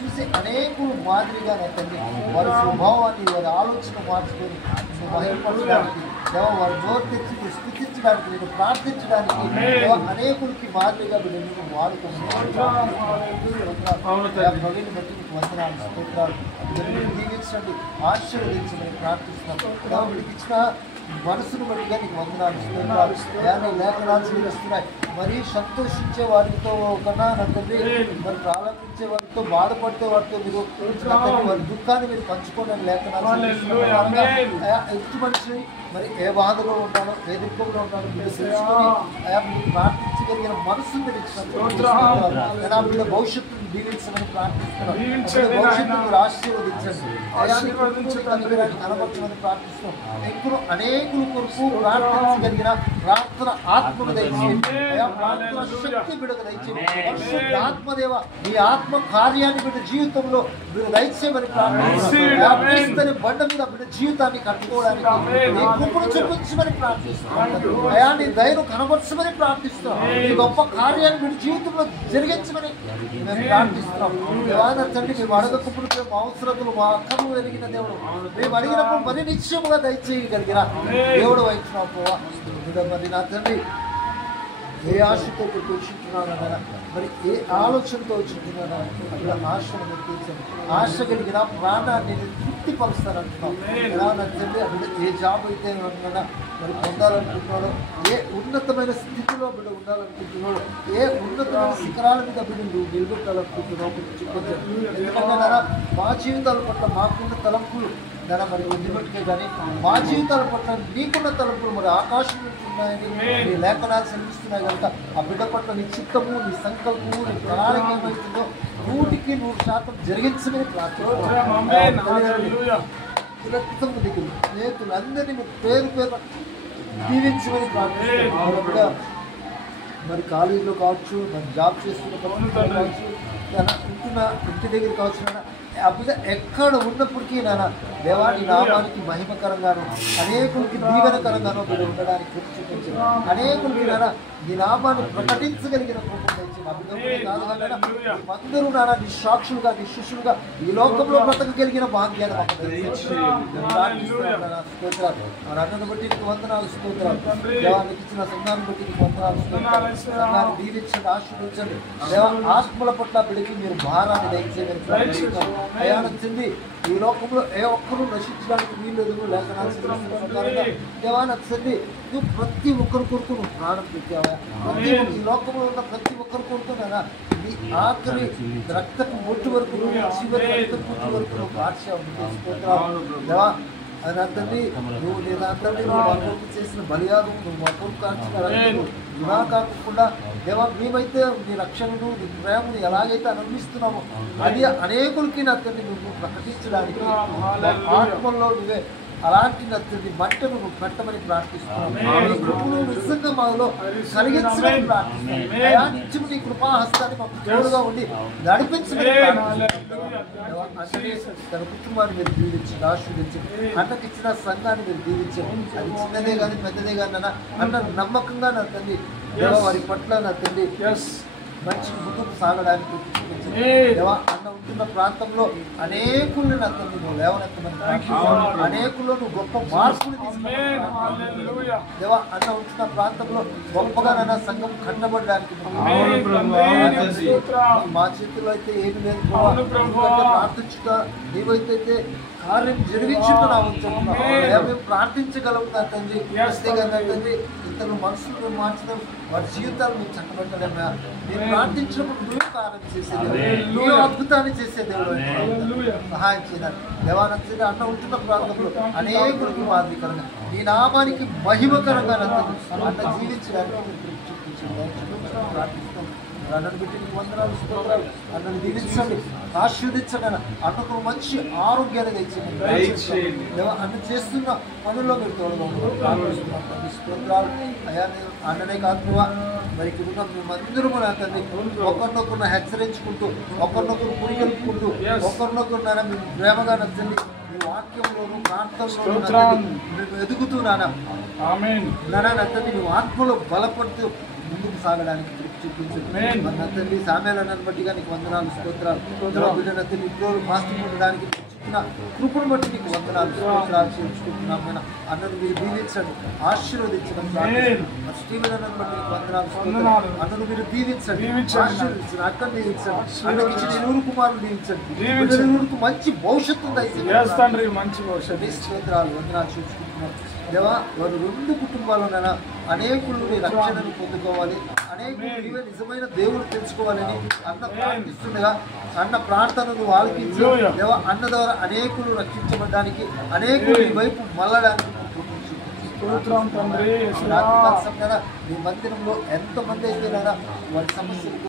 చూసి అనేకులు మాదిరిగా తండ్రి వారి స్వభావాన్ని వారి ఆలోచన మార్చుకొని మహిమపరచడానికి వారి నోరు తెచ్చి స్థుతించడానికి నేను ప్రార్థించడానికి అనేకులకి మాదిరిగా నేను వాడుకోమని బట్టి మీకు వందనాలు స్తోత్రాలు దీవించండి ఆశీర్వదించమని ప్రార్థిస్తున్నాను. వీడికి ఇచ్చిన మనసును బట్టిగా నీకు వందనాలు స్తోత్రాలు. లేఖనాలు చూపిస్తున్నాయి. మరి సంతోషించే వారితో కన్నా నా తండ్రి మరి ప్రారంభించే వారితో బాధపడితే వారితో మీరు వారి దుఃఖాన్ని మీరు పంచుకోవడానికి లేఖనాలు ఎదుటి మనిషి మరి ఏ బాధలో ఉంటానో ఏ దుఃఖంలో ఉంటానో మీరు తెలుసుకొని మీరు ప్రార్థించగలిగిన మనసును మీరు ఇచ్చిన వీళ్ళ భవిష్యత్తును దీవించమని ప్రార్థిస్తున్నాం. భవిష్యత్తు మీరు ఆశీర్వదించండి, కనబరచమని ప్రార్థిస్తున్నాం. ఎప్పుడు అనేకుల కొరకు ప్రార్థించగలిగిన ప్రార్థన ఆత్మను దయచేయండి, ప్రార్థన శక్తి బిడ్డకు దయచేయండి. ఆత్మదేవ మీ ఆత్మ కార్యాన్ని బిడ్డ జీవితంలో మీరు దయచేయమని ప్రార్థిస్తున్నాం. బండ మీద బిడ్డ జీవితాన్ని కట్టుకోవడానికి నీ కృపను చూపించమని ప్రార్థిస్తున్నాం. అయా నీ దయను కనబరచమని ప్రార్థిస్తున్నాం. ఈ గొప్ప కార్యాన్ని బిడ్డ జీవితంలో జరిగించమని మేము ప్రార్థిస్తున్నాం. దేవాన తండ్రి మేము అడగకపోతే మా అవసరతలు మా అక్కర్లు ఎరిగిన దేవుడు మేము అడిగినప్పుడు మరి నిశ్చయముగా దయచేయగలిగిన దేవుడు వహించినాం. మరి నా తండ్రి ఏ ఆశతో కూర్చుంటున్నాను కదా, మరి ఏ ఆలోచనతో వచ్చుంటున్నాను అక్కడ ఆశను తీర్చండి. ఆశ కలిగిన ప్రాణాన్ని తృప్తిపరుస్తానంటున్నాం. ఎలా తండ్రి అక్కడ ఏ జాబ్ అయితే అన్నా మరి పొందాలనుకుంటున్నాడో, ఏ ఉన్నతమైన స్థితిలో బిడ్డ ఉండాలనుకుంటున్నాడో, ఏ ఉన్నతమైన శిఖరాల మీద బిడ్డ నువ్వు నిలబెట్టాలనుకుంటున్నావు చూపించండి. ఎందుకంటే మా జీవితాల పట్ల మాకున్న తలంపులు మరి వదిలిపెట్టుకే కానీ మా జీవితాల పట్ల నీకున్న తలంపులు మరి ఆకాశం ఉన్నాయని నీ లేఖనాలు శ్రమిస్తున్నాయి కనుక ఆ బిడ్డ పట్ల నీ చిత్తము నీ సంకల్పము నీ ప్రణాళిక ఏమవుతుందో 100% జరిగించమని ప్రార్థిస్తున్నాం. స్నేహితులందరినీ మీరు పేరు పేరు దీవించమని ప్రార్థిస్తున్నాం. మరి కాలేజీలో కావచ్చు, మరి జాబ్ చేస్తున్న కావచ్చు, ఉంటున్న ఇంటి దగ్గర కావచ్చు, ఆ బిడ్డ ఎక్కడ ఉన్నప్పటికీ నాన్న దేవాని నామానికి మహిమకరంగాను అనేకులకి దీవెనకరంగానో బిడ్డ ఉండడానికి కృప చూపించారు. అనేకులకి నాన్న నీ నామాన్ని ప్రకటించగలిగిన కృప తెచ్చి నా బిడ్డ కాదు అందరూ నాన్న నీ సాక్షులుగా నీ శిష్యులుగా ఈ లోకంలో బ్రతకగలిగిన భాగ్యాన్ని స్తోత్రాలు. మన అన్నను బట్టి నీకు వందనాలు స్తోత్రాలు. దేవానికి ఇచ్చిన సంఘాన్ని బట్టి నీకు వందనాలు స్తోత్రాలు. సంఘాన్ని దీవించండి, ఆశీర్వదించండి. దేవా ఆత్మల పట్ల బిడ్డకి మీరు భారాన్ని దయచేయమని ప్రయాణం చెంది ఈ లోకంలో ఏ ఒక్కరూ నశించడానికి వీళ్ళు లేఖనాలు దేవాన్ని చెంది నువ్వు ప్రతి ఒక్కరి కొరకు నువ్వు ప్రాణం పెట్టావా. ప్రతి ఈ లోకంలో ఉన్న ప్రతి ఒక్కరి కొడుకున్నారా నీ ఆఖరి రక్తపు మొట్టు వరకు చివరి రక్తపు మొట్టు వరకు నువ్వు పాఠశాల దేవా అని అందరినీ నువ్వు నేను అందరినీ నువ్వు మా కొరకు చేసిన బలియాగం నువ్వు మా కొరకు కాల్చిన రక్తము ఇలా కాకుండా దేవా మేమైతే నీ రక్షణను నీ ప్రేమను ఎలాగైతే అనుభవిస్తున్నామో అది అనేకులకి నా తండ్రి నువ్వు ప్రకటించడానికి ఆత్మల్లో నువ్వే అలాంటి నచ్చని మంటను నువ్వు పెట్టమని ప్రార్థిస్తున్నావు. నీ కృపను నిజంగా మాలో కలిగించమని ప్రార్థిస్తున్నావు. నిత్యము నీ కృపాహస్తాన్ని మాకు తోడుగా ఉండి నడిపించమని తన కుటుంబాన్ని మీరు దీవించండి, ఆశీర్వదించండి. అన్నకి ఇచ్చిన సంఘాన్ని మీరు దీవించండి. అది చిన్నదే కానీ పెద్దదే కానీ అన్న నమ్మకంగా నా తండ్రి వారి పట్ల నా తండ్రి మంచి ముందుకు సాగడానికి దేవా అన్న ఉంటున్న ప్రాంతంలో అనేకుల్ని నా తండ్రి నువ్వు లేవనెత్తమని అనేకుల్లో నువ్వు గొప్ప మార్పులు దేవా అన్న ఉంటున్న ప్రాంతంలో గొప్పగా నన్న సంఘం కట్టబడడానికి మా చేతుల్లో అయితే ఏమి లేదు ప్రార్థించుట నీవైతే కార్యం జరిగించుకున్నావు. మేము ప్రార్థించగలము నా తండ్రి. తండ్రి ఇతరుల మనసులు మార్చడం వారి జీవితాలు మేము చక్కబెట్టలేమా. మేము ప్రార్థించినప్పుడు నువ్వు కార్యం చేసేది, నువ్వు అద్భుతాన్ని చేసేది సహాయం చేయాలి. దేవానంద అన్న ఉంటున్న ప్రాంతంలో అనేకులకు మాదిరికరంగా నీ నామానికి మహిమకరంగా అన్న జీవించడానికి ప్రార్థిస్తాం. అన్నను పెట్టి నీకు వందనాలు స్తోత్రాలు. అన్నను దీవించండి, ఆశీర్వదించండి. అన్నకు మంచి ఆరోగ్యాన్ని తెచ్చింది. అన్న చేస్తున్న పనుల్లో మీరు తోడుగా స్తోత్రాలు. అయా అన్ననే కాదువా మరి ఉన్న మేమందరూ కూడా తండ్రి ఒకరినొకరు హెచ్చరించుకుంటూ ఒకరినొకరు పురిగెలుపుకుంటూ ఒకరినొకరు మేము ప్రేమగా నచ్చండి. మీ వాక్యంలోను ప్రాంతంలో మేము ఎదుగుతూ నాన్న తండ్రి నువ్వు ఆత్మలో బలపడుతూ ముందుకు సాగడానికి చూపించండి. మన తండ్రి సామ్యాలను బట్టిగా నీకు వందనాలు స్తోత్రాలు. బిడ్డన తండ్రి ఇప్పుడు ఫాస్టింగ్ ఉండడానికి కృపను బట్టి నీకు వందనాలు స్తోత్రాలు చేయించుకుంటున్నాం. నేను అన్నను మీరు దీవించండి, ఆశీర్వదించడం స్టీవెన్ అన్నను బట్టి నీకు వందనాలు స్తోత్రాలు. అన్నను మీరు దీవించండి, ఆశీర్వదించండి, అక్కను దీవించండి, అన్నకి ఇచ్చిన ఇరువురు కుమారులు దీవించండి, ఇరువురికి మంచి భవిష్యత్తు దయచేయండి. మంచి భవిష్యత్తు స్తోత్రాలు వందనాలు చేయించుకుంటున్నాం. దేవా వారు 2 కుటుంబాల్లోనైనా అనేకులు నీ రక్షణను పొందుకోవాలి, అనేకులు నీవే నిజమైన దేవుడు తెలుసుకోవాలని అన్న ప్రార్థిస్తుండగా అన్న ప్రార్థనను ఆలకించి దేవా అన్న ద్వారా అనేకులు రక్షించబడడానికి, అనేకులు నీ వైపు మళ్ళడానికి నీ మందిరంలో ఎంతమంది అయితే వారి సమస్యలు